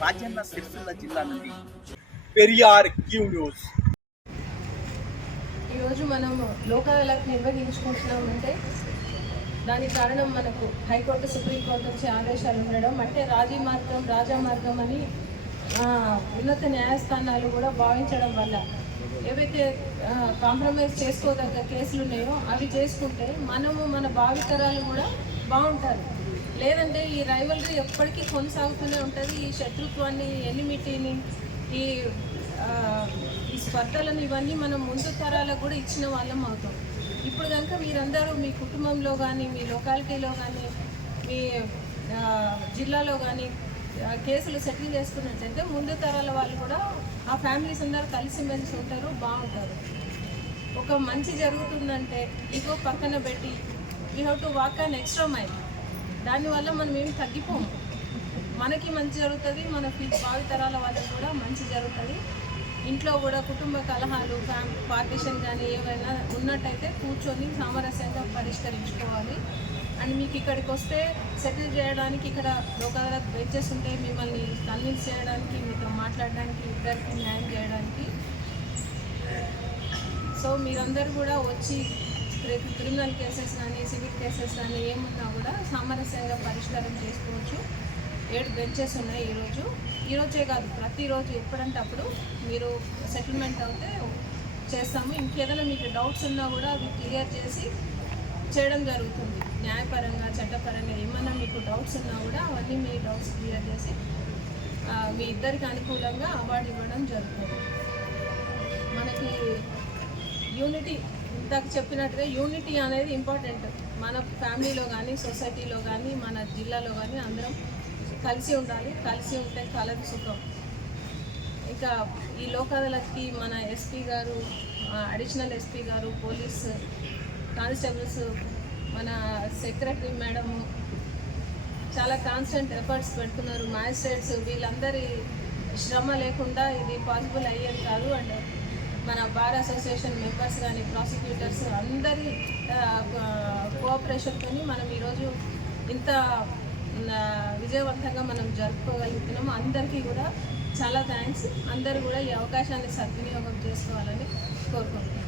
రాజన్న సిరిసిల్ల జిల్లా నుండి Periyar Q news. ఈరోజు మనం లోక్ అదాలత్ నిర్వహించుకుంటున్నామంటే దానికి కారణం మనకు హైకోర్టు సుప్రీంకోర్టు నుంచి ఆదేశాలు ఉండడం, అంటే రాజా మార్గం అని ఉన్నత న్యాయస్థానాలు కూడా భావించడం వల్ల ఏవైతే కాంప్రమైజ్ చేసుకోదగ్గ కేసులు ఉన్నాయో అవి చేసుకుంటే మనము మన భావితరాలు కూడా బాగుంటారు. లేదంటే ఈ రైవలరీ ఎప్పటికీ కొనసాగుతూనే ఉంటుంది. ఈ శత్రుత్వాన్ని, ఎనిమిటీని, ఈ స్పర్ధలను ఇవన్నీ మనం ముందు తరాలకు కూడా ఇచ్చిన వాళ్ళం అవుతాం. ఇప్పుడు కనుక మీరందరూ మీ కుటుంబంలో కానీ, మీ లొకాలిటీలో కానీ, మీ జిల్లాలో కానీ కేసులు సెటిల్ చేసుకున్నట్లయితే ముందు తరాల వాళ్ళు కూడా ఆ ఫ్యామిలీస్ అందరూ కలిసిమెలిసి ఉంటారు, బాగుంటారు. ఒక మంచి జరుగుతుందంటే ఇగో పక్కన పెట్టి we have to walk an extra mile. దానివల్ల మనం ఏమి తగ్గిపోము. మనకి మంచి జరుగుతుంది, మన భావితరాల వాళ్ళకి కూడా మంచి జరుగుతుంది. ఇంట్లో కూడా కుటుంబ కలహాలు, పార్టీషన్ కానీ ఏమైనా ఉన్నట్టయితే కూర్చొని సామరస్యంగా పరిష్కరించుకోవాలి. అండ్ మీకు ఇక్కడికి వస్తే సెటిల్ చేయడానికి ఇక్కడ లోక్ అదాలత్ బెంచెస్ ఉంటే మిమ్మల్ని కన్విన్స్ చేయడానికి, మీతో మాట్లాడడానికి, ఇద్దరికి న్యాయం చేయడానికి. సో మీరందరూ కూడా వచ్చి క్రిమినల్ కేసెస్ కానీ, సివిల్ కేసెస్ కానీ ఏమున్నా కూడా సామరస్యంగా పరిష్కారం చేసుకోవచ్చు. 7 బెంచెస్ ఉన్నాయి ఈరోజే కాదు, ప్రతిరోజు ఎప్పుడంటే అప్పుడు మీరు సెటిల్మెంట్ అవుతే చేస్తాము. ఇంకేదైనా మీకు డౌట్స్ ఉన్నా కూడా అవి క్లియర్ చేసి చేయడం జరుగుతుంది. న్యాయపరంగా, చట్టపరంగా ఏమన్నా మీకు డౌట్స్ ఉన్నా కూడా అవన్నీ మీ డౌట్స్ క్లియర్ చేసి మీ ఇద్దరికి అనుకూలంగా అవార్డు ఇవ్వడం జరుగుతుంది. మనకి యూనిటీ, ఇందాక చెప్పినట్టుగా యూనిటీ అనేది ఇంపార్టెంట్. మన ఫ్యామిలీలో కానీ, సొసైటీలో కానీ, మన జిల్లాలో కానీ అందరం కలిసి ఉండాలి. కలిసి ఉంటే కలదు సుఖం. ఇంకా ఈ లోక్ అదాలత్కి మన ఎస్పీ గారు, అడిషనల్ ఎస్పీ గారు, పోలీస్ కానిస్టేబుల్స్, మన సెక్రటరీ మేడము చాలా కాన్స్టెంట్ ఎఫర్ట్స్ పెడుతున్నారు. మ్యాజిస్ట్రేట్స్ వీళ్ళందరి శ్రమ లేకుండా ఇది పాసిబుల్ అయ్యేది కాదు. అండ్ మన బార్ అసోసియేషన్ మెంబర్స్ కానీ, ప్రాసిక్యూటర్స్ అందరి కోఆపరేషన్తో మనం ఈరోజు ఇంత విజయవంతంగా మనం జరుపుకోగలుగుతున్నాము. అందరికీ కూడా చాలా థ్యాంక్స్. అందరూ కూడా ఈ అవకాశాన్ని సద్వినియోగం చేసుకోవాలని కోరుకుంటున్నాను.